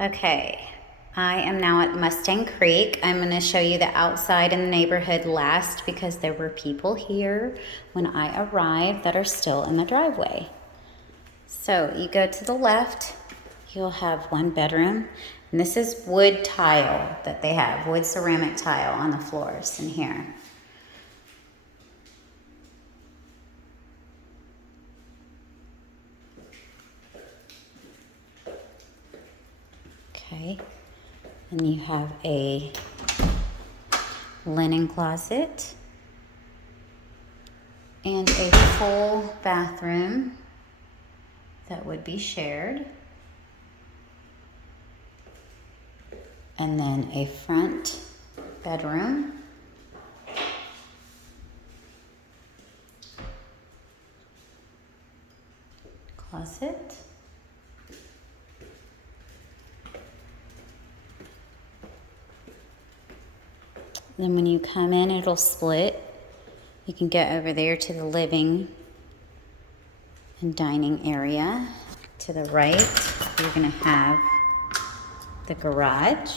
Okay, I am now at Mustang Creek. I'm going to show you the outside in the neighborhood last because there were people here when I arrived that are still in the driveway. So you go to the left, you'll have one bedroom, and this is wood tile that they have, wood ceramic tile on the floors in here. Okay, and you have a linen closet and a full bathroom that would be shared. And then a front bedroom. Closet. Then when you come in, it'll split. You can get over there to the living and dining area. To the right, you're gonna have the garage.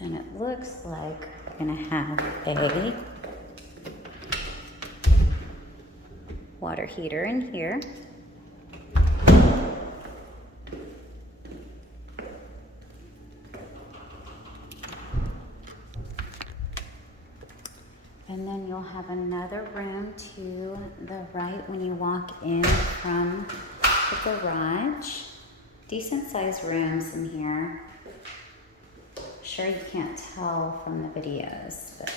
Then it looks like we're gonna have a water heater in here. And then you'll have another room to the right when you walk in from the garage. Decent sized rooms in here. Sure you can't tell from the videos, but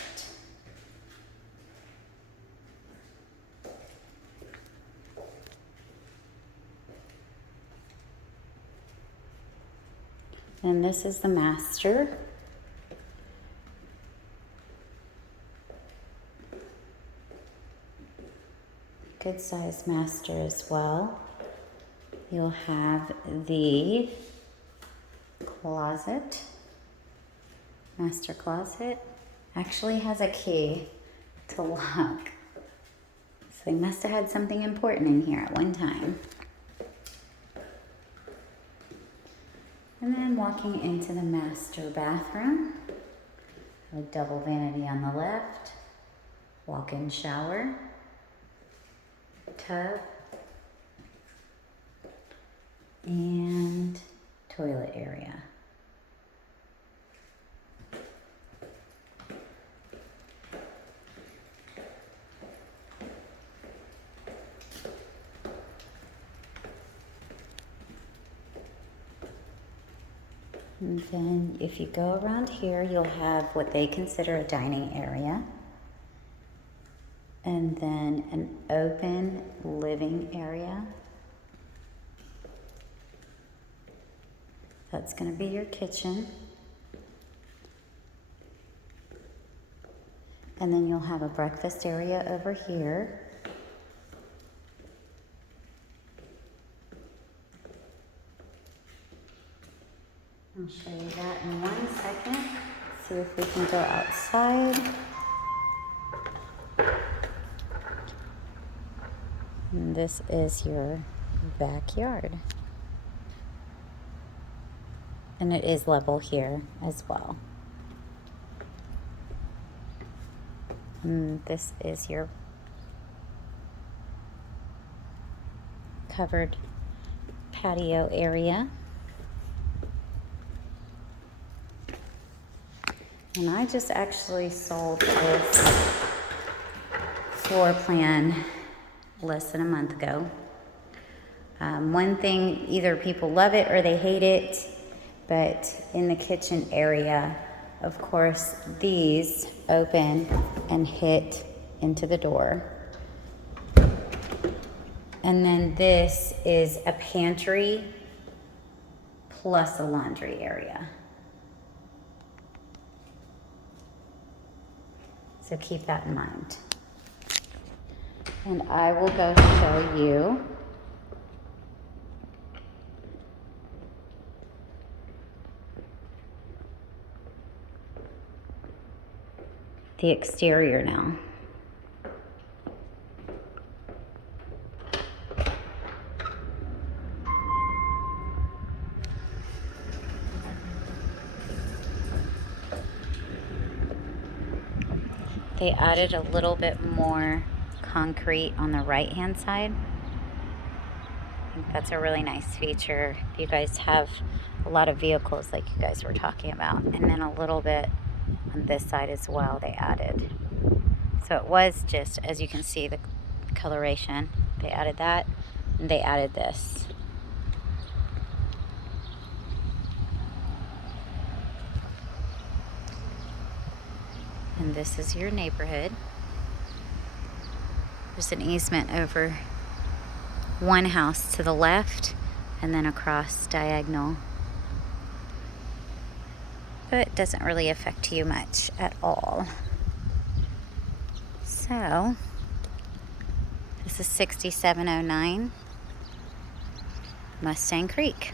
and this is the master. Good sized master as well. You'll have the closet. Master closet actually has a key to lock. So they must have had something important in here at one time. And then walking into the master bathroom, a double vanity on the left, walk-in shower, tub, and toilet area. And then if you go around here, you'll have what they consider a dining area. And then an open living area. That's going to be your kitchen. And then you'll have a breakfast area over here. I'll show you that in 1 second. See if we can go outside. And this is your backyard. And it is level here as well. And this is your covered patio area. And I just actually sold this floor plan less than a month ago. One thing, either people love it or they hate it, but in the kitchen area, of course, these open and hit into the door. And then this is a pantry plus a laundry area. So keep that in mind. And I will go show you the exterior now. They added a little bit more concrete on the right-hand side. I think that's a really nice feature if you guys have a lot of vehicles like you guys were talking about. And then a little bit on this side as well they added. So it was just, as you can see, the coloration. They added that, and they added this. And this is your neighborhood. There's an easement over one house to the left and then across diagonal. But it doesn't really affect you much at all. So, this is 6709 Mustang Creek.